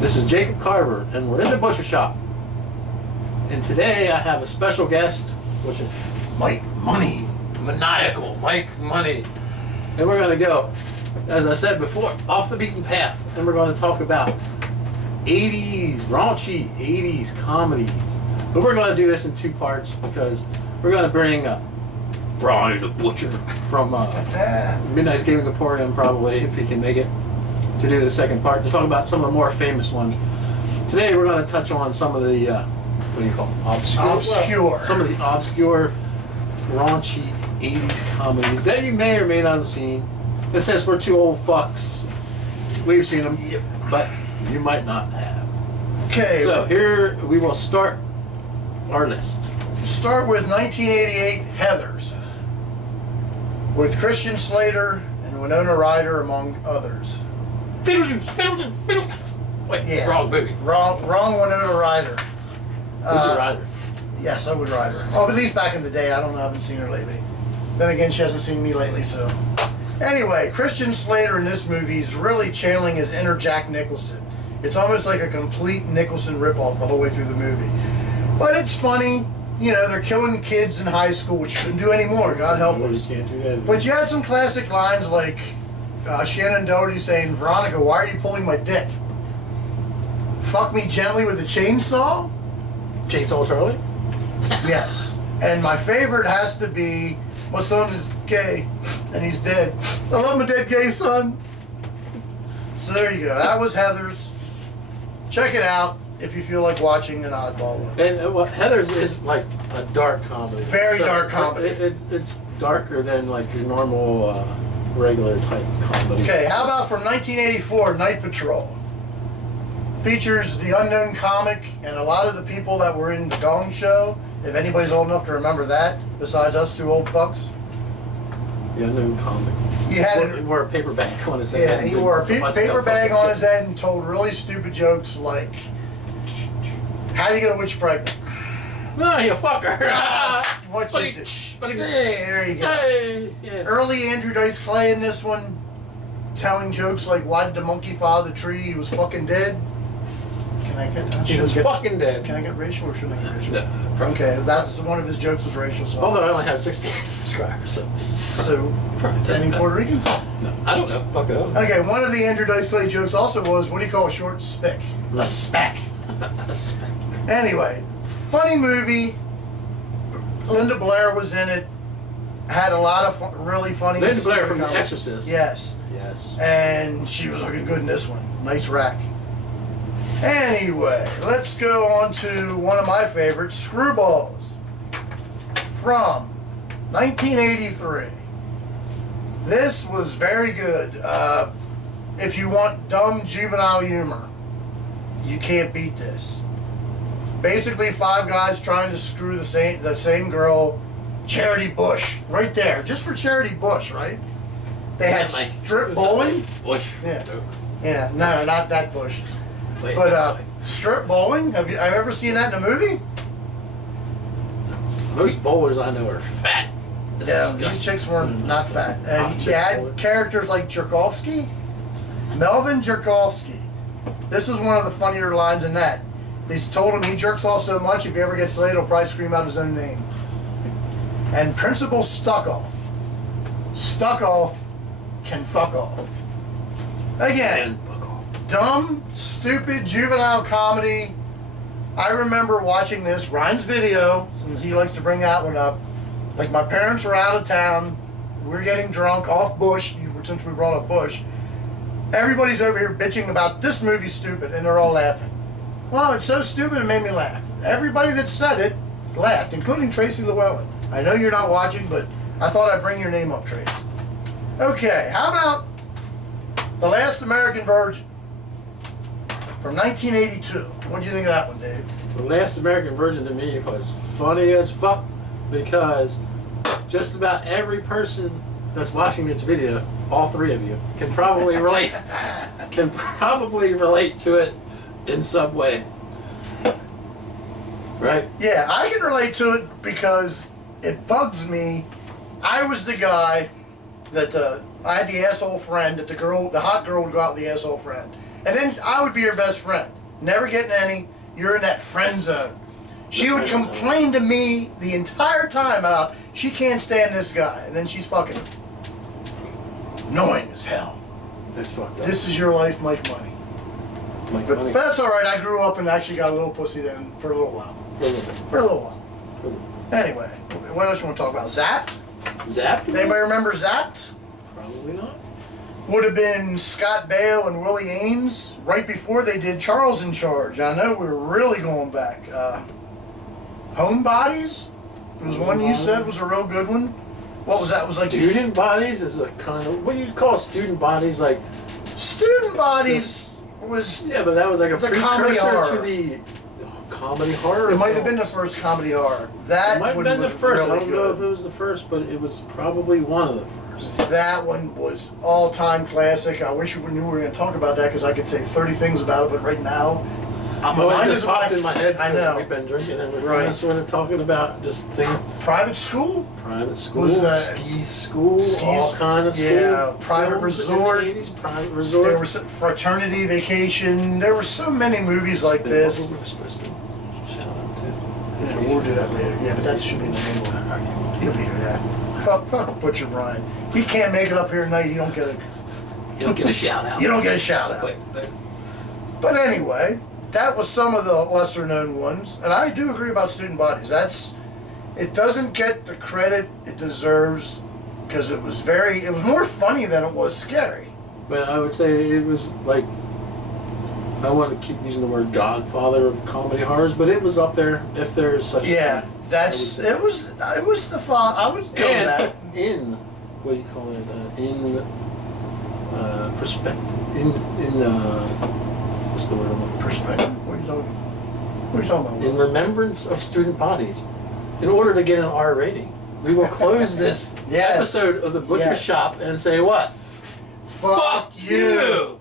This is Jacob Carver, and we're in the butcher shop. And today I have a special guest, which is Mike Money. Maniacal Mike Money. And we're going to go, as I said before, off the beaten path. And we're going to talk about 80s, raunchy 80s comedies. But we're going to do this in two parts because we're going to bring Brian the Butcher from Midnight's Gaming Emporium, probably, if he can make it, to do the second part, to talk about some of the more famous ones. Today we're going to touch on some of the, what do you call them? Obscure. Some of the obscure, raunchy 80s comedies that you may or may not have seen. It says we're two old fucks. We've seen them, Yep. but you might not have. Okay. So here we will start our list. Start with 1988 Heathers, with Christian Slater and Winona Ryder among others. Wait, Yeah. wrong movie. Wrong Winona Ryder. Who's your rider? Yes, I would ride her. Oh, but at least back in the day, I don't know, I haven't seen her lately. Then again, she hasn't seen me lately, so. Anyway, Christian Slater in this movie is really channeling his inner Jack Nicholson. It's almost like a complete Nicholson ripoff the whole way through the movie. But it's funny. You know, they're killing kids in high school, which you couldn't do anymore, God help us. Can't do that. But you had some classic lines like Shannon Doherty saying, "Veronica, why are you pulling my dick? Fuck me gently with a chainsaw?" Chainsaw Charlie? Yes. And my favorite has to be, my son is gay and he's dead. I love my dead gay son. So there you go. That was Heathers. Check it out if you feel like watching an oddball one. And Heathers is like a dark comedy. Very dark comedy. It's darker than like your normal, regular type comedy. Okay, how about from 1984, Night Patrol? Features the unknown comic and a lot of the people that were in the Gong Show, if anybody's old enough to remember that, besides us two old fucks. The unknown comic. You had He wore a paper bag on his head. Yeah, he wore a paper bag on his head and told really stupid jokes like, "How do you get a witch pregnant?" No, you fucker. What you do? But Hey, there you go. Hey, yeah. Early Andrew Dice Clay in this one, telling jokes like, "Why did the monkey follow the tree? He was fucking dead." Can I get? He was fucking dead. Can I get racial or shouldn't I get racial? No, Okay, that's one of his jokes was racial. So. although I only have 16 subscribers, so. Any Puerto Ricans? No, I don't know. Fuck it up. Okay, one of the Andrew Dice Clay jokes also was, what do you call a short spick? The Speck. Anyway, funny movie. Linda Blair was in it. Had a lot of really funny. Linda Blair from The comedy. Exorcist. Yes. Yes. And she was looking good in this one. Nice rack. Anyway, let's go on to one of my favorites, Screwballs, from 1983. This was very good. If you want dumb juvenile humor, you can't beat this. Basically, five guys trying to screw the same girl, Charity Bush, right there, just for Charity Bush, right? They had strip bowling. Bush. Yeah. Yeah. No, not that Bush. Wait, But strip bowling. Have you ever seen that in a movie? most bowlers I know are fat. Yeah, these chicks weren't not fat. And you had characters like Jerkovsky, Melvin Jerkovsky. This was one of the funnier lines in that. They told him he jerks off so much, if he ever gets laid, he'll probably scream out his own name. And Principal Stuckoff. Stuckoff can fuck off. Again, dumb, stupid, juvenile comedy. I remember watching this, Ryan's video, since he likes to bring that one up. Like, my parents were out of town, we're getting drunk off Bush, since we brought up Bush. Everybody's over here bitching about this movie's stupid, and they're all laughing. Well, it's so stupid it made me laugh. Everybody that said it laughed, including Tracy Llewellyn. I know you're not watching, but I thought I'd bring your name up, Tracy. Okay, how about The Last American Virgin from 1982? What do you think of that one, Dave? The Last American Virgin to me was funny as fuck because just about every person that's watching this video, all three of you, can probably relate to it in some way. Right? Yeah, I can relate to it because it bugs me. I was the guy that I had the asshole friend that the hot girl would go out with the asshole friend. And then I would be her best friend. Never getting any. You're in that friend zone. She would complain to me the entire time about she can't stand this guy. And then she's fucking annoying as hell. That's fucked up. This is your life, Mike Money. Mike But Money. that's alright. I grew up and actually got a little pussy then for a little while. For a little bit. For a little while. Anyway, what else you want to talk about? Zapped? Zapped? Does anybody remember Zapped? Probably not. Would have been Scott Baio and Willie Ames right before they did Charles in Charge. I know we're really going back. Homebodies was one you said was a real good one. What was that? It was like Student Bodies is a kind of, what do you call student bodies? Like, Student Bodies was. yeah, but that was like a It's a comedy precursor horror. to the comedy horror. It might have been the films. first comedy horror. That It might have one been the was first. I really don't know if good. it was the first, but it was probably one of the first. That one was all-time classic. I wish we knew we were going to talk about that because I could say 30 things about it, but right now, Well, mine it is just popped my- in my head I because know. we've been drinking and we're Right. kind of sort of talking about just things. Private school. Private school, Was that- ski school, skis- all kind of school. yeah, private films in resort. the 80s, private resort. There was Fraternity Vacation. There were so many movies like And this. what were we supposed to shout out to? Yeah, we'll do that later. Yeah, but that should be in the main one. He'll be here that. Fuck Butcher Brian. He can't make it up here tonight. You don't get a. You don't get a shout out. You don't get a shout out. Wait. But anyway, that was some of the lesser known ones, and I do agree about Student Bodies. It doesn't get the credit it deserves because it was more funny than it was scary. But I would say it was like, I want to keep using the word godfather of comedy horrors, but it was up there if there's such Yeah, a thing. it was the fun. I would go with that. And in, what do you call it, in perspective, what's the word I'm looking for? Perspective. What are you talking about? In remembrance of student bodies, in order to get an R rating, we will close this Yes. episode of the Butcher Yes. Shop and say what? Fuck you.